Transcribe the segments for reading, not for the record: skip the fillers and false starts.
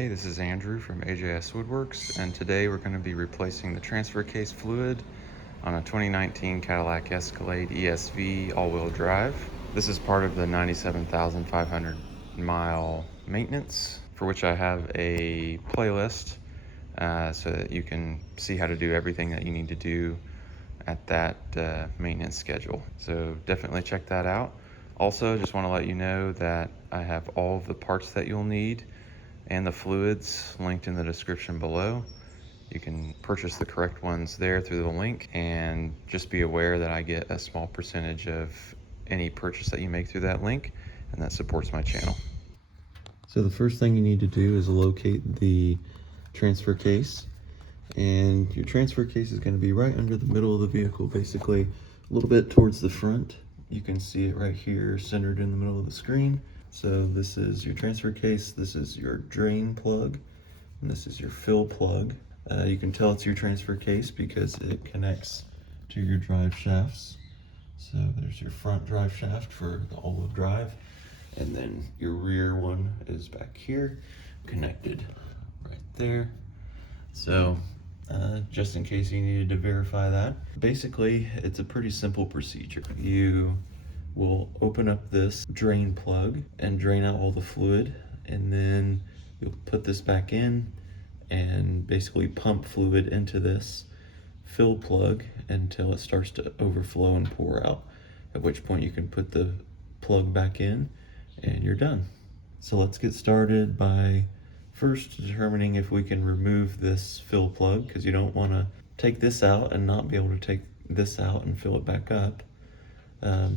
Hey, this is Andrew from AJS Woodworks, and today we're going to be replacing the transfer case fluid on a 2019 Cadillac Escalade ESV all-wheel drive. This is part of the 97,500 mile maintenance, for which I have a playlist so that you can see how to do everything that you need to do at that maintenance schedule. So definitely check that out. Also, just want to let you know that I have all of the parts that you'll need and the fluids linked in the description below. You can purchase the correct ones there through the link, and just be aware that I get a small percentage of any purchase that you make through that link, and that supports my channel. So the first thing you need to do is locate the transfer case, and your transfer case is going to be right under the middle of the vehicle, basically a little bit towards the front. You can see it right here centered in the middle of the screen. So this is your transfer case, this is your drain plug, and this is your fill plug. You can tell it's your transfer case because it connects to your drive shafts. So there's your front drive shaft for the all-wheel drive, and then your rear one is back here, connected right there. So just in case you needed to verify that, basically it's a pretty simple procedure. You will open up this drain plug and drain out all the fluid, and then you'll put this back in and basically pump fluid into this fill plug until it starts to overflow and pour out, at which point you can put the plug back in and you're done. So let's get started by first determining if we can remove this fill plug, because you don't want to take this out and not be able to take this out and fill it back up.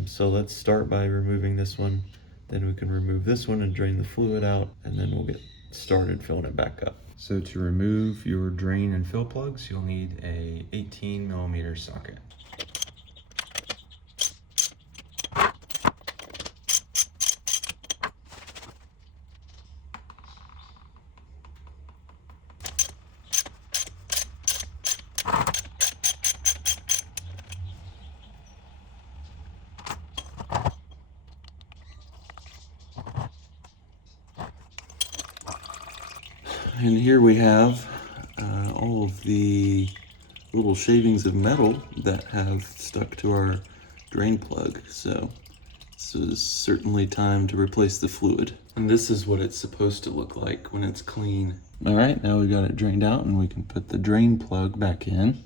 So let's start by removing this one, then we can remove this one and drain the fluid out, and then we'll get started filling it back up. So to remove your drain and fill plugs, you'll need a 18mm socket. And here we have all of the little shavings of metal that have stuck to our drain plug. So this is certainly time to replace the fluid. And this is what it's supposed to look like when it's clean. All right, now we got it drained out, and we can put the drain plug back in.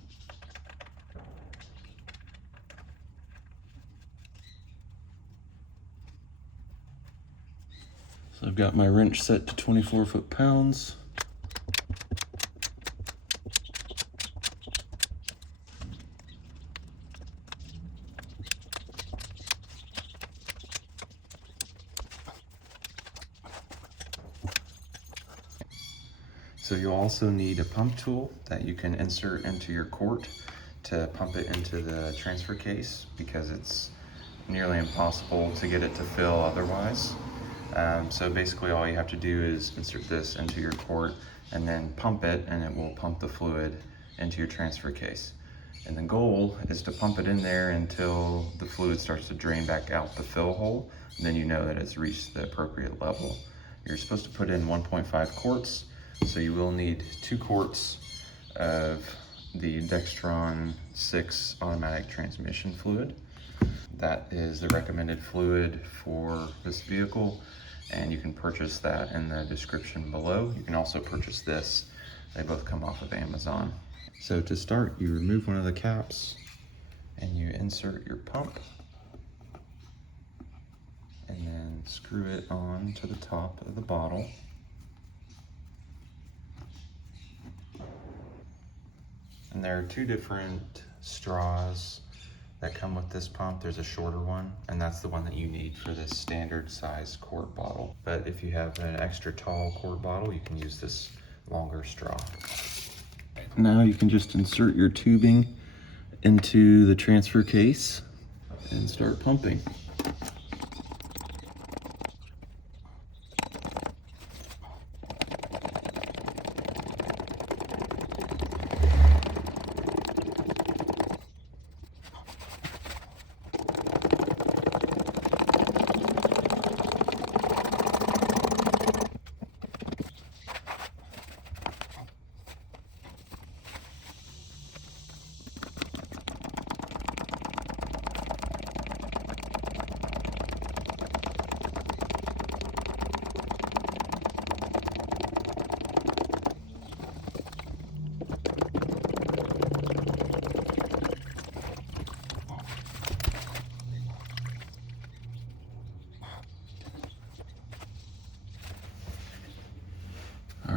So I've got my wrench set to 24 foot-pounds. So you'll also need a pump tool that you can insert into your quart to pump it into the transfer case, because it's nearly impossible to get it to fill otherwise. So basically all you have to do is insert this into your quart and then pump it, and it will pump the fluid into your transfer case. And the goal is to pump it in there until the fluid starts to drain back out the fill hole, and then you know that it's reached the appropriate level. You're supposed to put in 1.5 quarts. So you will need 2 quarts of the Dextron 6 automatic transmission fluid. That is the recommended fluid for this vehicle, and you can purchase that in the description below. You can also purchase this. They both come off of Amazon. So to start, you remove one of the caps and you insert your pump, and then screw it on to the top of the bottle. And there are 2 different straws that come with this pump. There's a shorter one, and that's the one that you need for this standard size quart bottle. But if you have an extra tall quart bottle, you can use this longer straw. Now you can just insert your tubing into the transfer case and start pumping.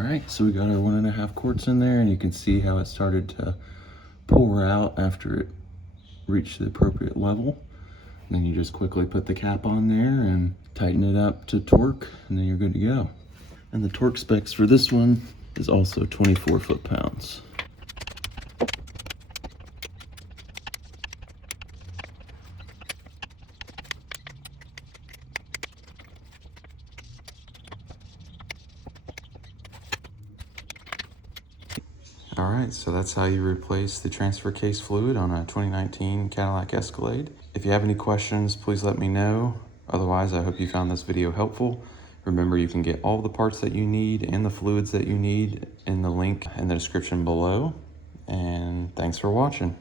All right, so we got our 1.5 quarts in there, and you can see how it started to pour out after it reached the appropriate level. And then you just quickly put the cap on there and tighten it up to torque, and then you're good to go. And the torque specs for this one is also 24 foot-pounds. All right, so that's how you replace the transfer case fluid on a 2019 Cadillac Escalade. If you have any questions, please let me know. Otherwise, I hope you found this video helpful. Remember, you can get all the parts that you need and the fluids that you need in the link in the description below. And thanks for watching.